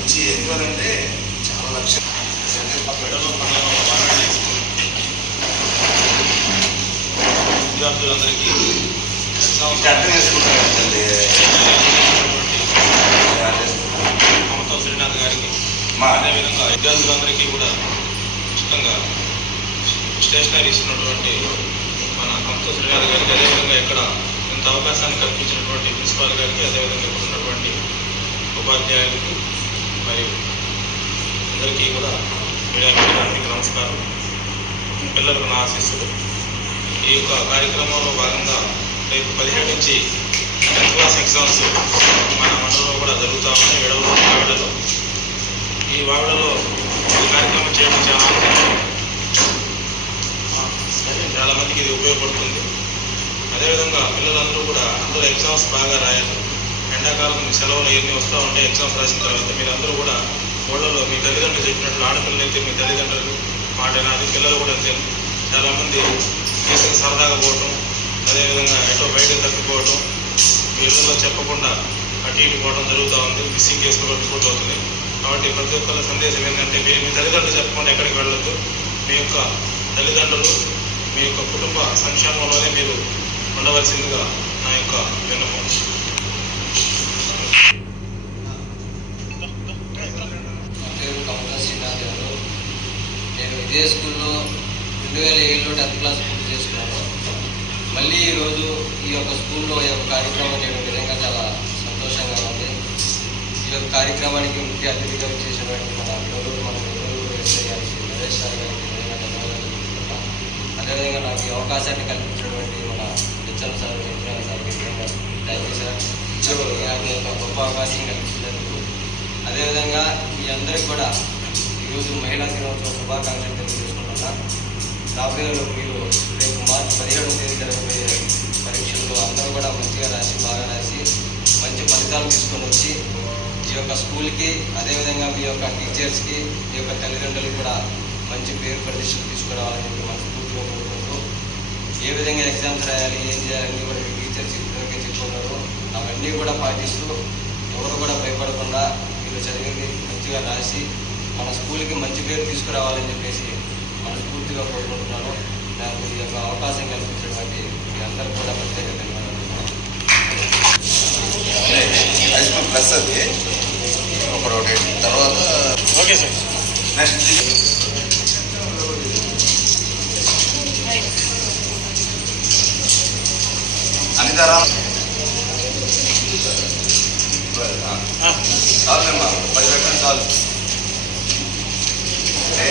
మంచి ఎందువల్ల అంటే చాలా లక్ష్యం విద్యార్థులందరికీ ఎగ్జామ్స్ అర్థం చేసుకుంటారు కదండి మమతా శ్రీనాథ్ గారికి. మా అదేవిధంగా విద్యార్థులందరికీ కూడా ఉచితంగా స్టేషనరీ ఇస్తున్నటువంటి మన మమతా శ్రీనాథ్ గారికి అదేవిధంగా ఇక్కడ ఇంత అవకాశాన్ని కల్పించినటువంటి ప్రిన్సిపాల్ గారికి అదేవిధంగా ఇక్కడ ఉన్నటువంటి ఉపాధ్యాయులకు మరియు అందరికీ కూడా మీడియా నమస్కారం. పిల్లలకు నా ఆశీస్సులు. ఈ యొక్క కార్యక్రమంలో భాగంగా రేపు పదిహేడు నుంచి టెన్త్ క్లాస్ ఎగ్జామ్స్ మన మండలంలో కూడా జరుగుతూ ఉన్నాయి విడవలో వావిడలో ఈ వావిడలో ఈ కార్యక్రమం చేయడం చాలా చాలామందికి ఇది ఉపయోగపడుతుంది. అదేవిధంగా పిల్లలందరూ కూడా అందరూ ఎగ్జామ్స్ బాగా రాయాలి. ఎండాకాలం సెలవులు ఇవన్నీ వస్తూ ఉంటాయి ఎగ్జామ్స్ రాసిన తర్వాత మీరందరూ కూడా ఊళ్ళలో మీ తల్లిదండ్రులు చెప్పినట్లు ఆడపిల్లలు అయితే మీ తల్లిదండ్రులు మాట నాది పిల్లలు కూడా అంతే. చాలామంది కేసులు సరదాగా పోవటం అదేవిధంగా ఎటో బయట తప్పిపోవటం ఇళ్ళలో చెప్పకుండా అటు ఇటు పోవడం జరుగుతూ ఉంది మిస్సింగ్ కేసులు కూడా అవుతుంది కాబట్టి ప్రతి ఒక్కరి సందేశం ఏంటంటే మీరు మీ తల్లిదండ్రులు చెప్పకుండా ఎక్కడికి వెళ్ళొద్దు. మీ యొక్క తల్లిదండ్రులు మీ యొక్క కుటుంబ సంక్షేమంలోనే మీరు ఉండవలసిందిగా నా యొక్క విన్నపం నా పేరు కమలా శ్రీనాథ్ గారు నేను ఇదే స్కూల్లో రెండు వేల ఏడులో టెన్త్ క్లాస్ పూర్తి చేసుకున్నాను. మళ్ళీ ఈరోజు ఈ యొక్క స్కూల్లో ఈ యొక్క కార్యక్రమం చేయడం విధంగా చాలా సంతోషంగా ఉంది. ఈ యొక్క కార్యక్రమానికి ముఖ్య అతిథిగా చేసినటువంటి మన నెల్లూరు మన నెల్లూరు ఎస్ఐ గారికి నరేష్ సార్ గారికి అదేవిధంగా నాకు ఈ అవకాశాన్ని కల్పించినటువంటి మన HM sir HM sir thank you sir నాకు గొప్ప అవకాశం కల్పించినందుకు. అదేవిధంగా మీ అందరికి కూడా ఈరోజు మహిళా దినోత్సవ శుభాకాంక్షలు తెలియజేసుకుంటున్నా. రాబోయే మీరు రేపు మార్చి పదిహేడవ తేదీ జరగబోయే పరీక్షల్లో అందరూ కూడా మంచిగా రాసి బాగా రాసి మంచి ఫలితాలు తీసుకొని వచ్చి ఈ యొక్క స్కూల్కి అదేవిధంగా మీ యొక్క టీచర్స్కి మీ యొక్క తల్లిదండ్రులు కూడా మంచి పేరు ప్రతిష్టలు తీసుకురావాలని చెప్పి మనస్ఫూర్తిగా కోరుకుంటూ ఏ విధంగా ఎగ్జామ్స్ రాయాలి ఏం చేయాలని కూడా టీచర్స్ ఇద్దరికి చెప్పుకున్నారు. అవన్నీ కూడా పాటిస్తూ ఎవరు కూడా భయపడకుండా మీరు చదివింది మంచిగా రాసి మన స్కూల్కి మంచి పేరు తీసుకురావాలని చెప్పేసి మనస్ఫూర్తిగా కోరుకుంటున్నాను. నాకు ఈ యొక్క అవకాశం కల్పించినటువంటి మీ అందరూ కూడా ప్రత్యేక ధన్యవాదాలు. ప్లస్ అది. ఒకటి తర్వాత ఓకే సార్. నెక్స్ట్. అనితారా చాలు పది లక్షలు చాలు ఏ